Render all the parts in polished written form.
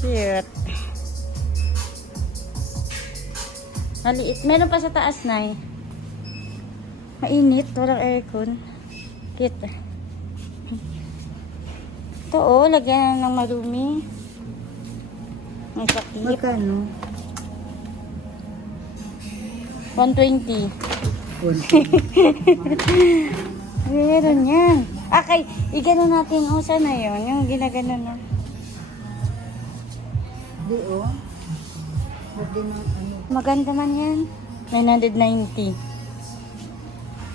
Cute. Maliit. Meron pa sa taas na eh. Mainit. Walang aircon. Cute. Ito oh, lagyan ng marumi. May sakit. Magkano? 120. Meron yan. Okay, igano natin. O, sana yun. Yung ginagano na. Di o. Pwede na ano. Maganda man yan. 990.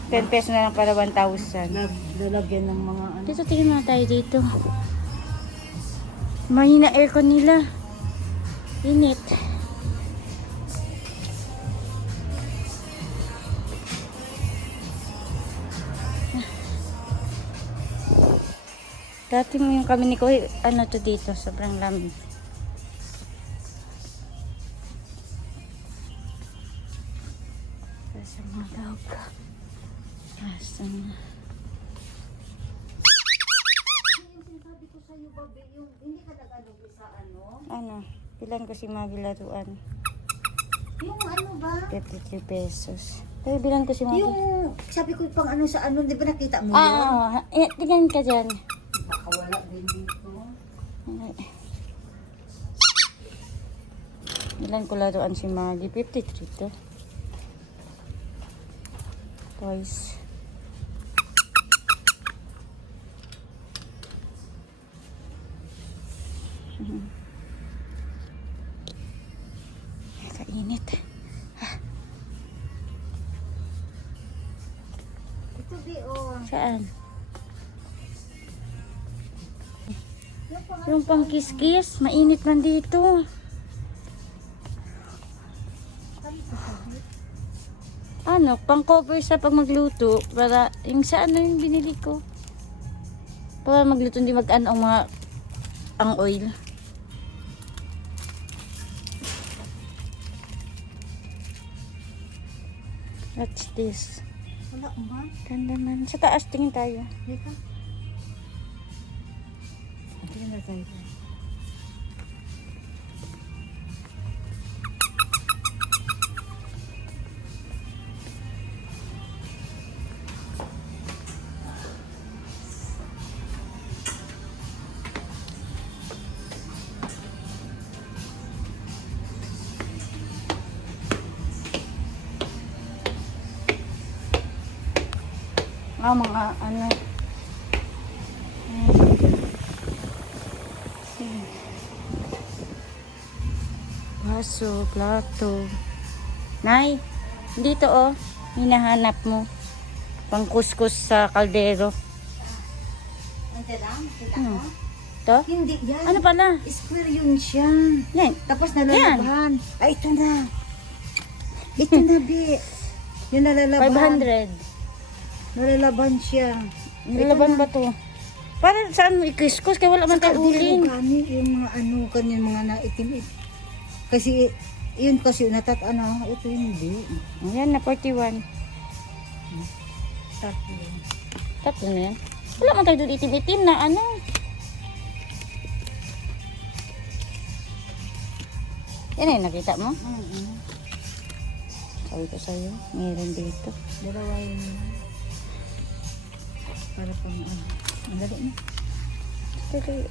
10 pesos na lang para 1,000. Lalagyan ng mga ano. Dito, tingin mga tayo dito. Mahina aircon nila. Init. Dati mo yung kami ni Koy, ano to dito, sobrang lamig. Sa mga dog. Asan? Yung sinasabi ko sa'yo, babe, yung hindi ka nag-ano sa ano? Ano? Bilan ko si Maggie laruan. Yung ano ba? 33 pesos. Pero bilan ko si Maggie. Yung sabi ko pang ano sa ano, di ba nakita mo yun? Tingnan ka dyan. Nakawala din dito. Bilan ko laruan si Maggie. 53 to. Toys. Kainit. Ito di o. Saan? Yung pang Yung pang kiss-kiss. Mainit man dito. Ano? Pang cover sa pag magluto. Para yung sa ano yung binili ko. Para magluto hindi mag-ano ang mga ang oil. What's this? wala ba? Ganda man. Sa taas tingin tayo. Dito. Tingnan na tayo. Mga ano. Baso, plato. Nay, dito oh. Hinahanap mo. Pang kuskus sa kaldero. Nandiyan lang, kita Ano? mo? To? Hindi yan. Ano pala? Square yun siya. Yan. Tapos nalalabahan. Ay, ito na. Ito na, Bi. Yung nalalabahan. 500. Nalalaban siya. Nilaban ba to? Para saan mo ikiskus? Kaya wala man tayo uling. Kani, yung mga ano, kanyan mga naitim. Kasi, yun kasi ano, ito hindi. Ayan na, 41. Tatlo. Tatlo na yan. Wala man tayo doon itim-itim na ano. Yan ay nakita mo? Sabi ko sa'yo, meron dito. Dalawa yun. Para pang ano. Ang dali na. Dali.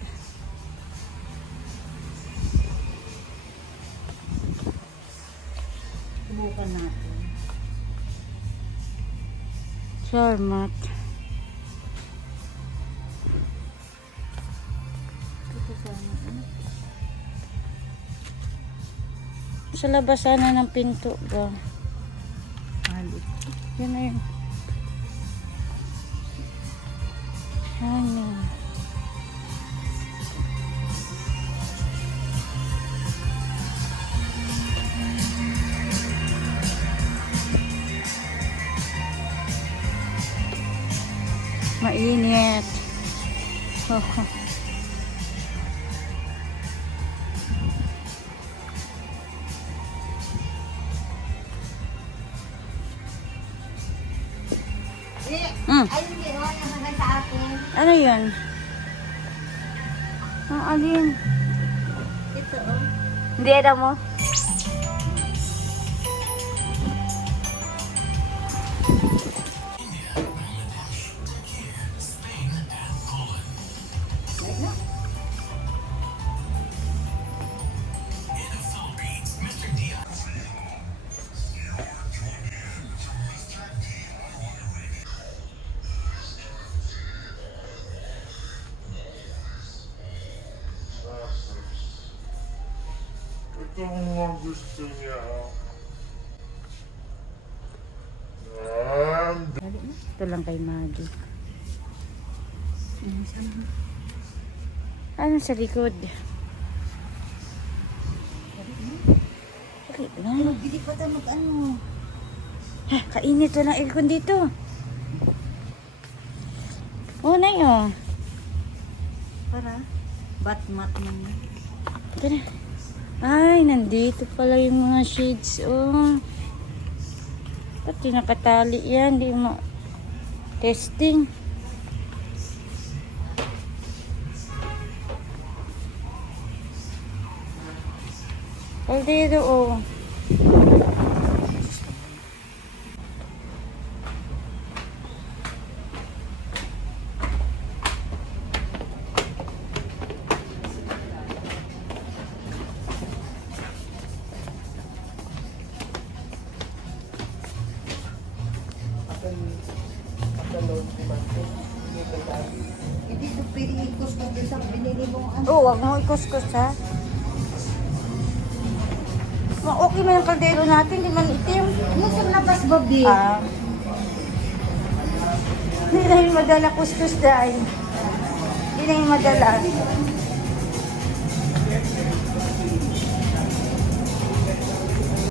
Subukan natin. Charmat. Ito sana. Sa labas sana ng pinto ba? Halit. Yan na yun. Ano? Mainit. Oh. Eh, Mm. ayun ginawa niya hanggang sa ako. Ano yun? Ang alin? Ito oh. Hindi alam mo? Ito ang mga gusto niya. And Ito lang kay Maggie. Ano siya? Ano sa likod? Bakit lang? Hindi pa tayo mag-ano. Ha, kainit to ng aircon dito. Oh, na yun. Para batmat naman. Ito na. Ay, nandito pala yung mga shades. Oh. Pati nakatali yan. Di mo testing. Kaldero, oh. Hindi ito piniikos na din sa binili mong ano. Oh, wag mo ikuskus, ha? Okay man ang kaldero natin, di man itim. Ano sa labas, Bobby? Ah. Hindi na yung madala kuskus dahil. Hindi na yung madala.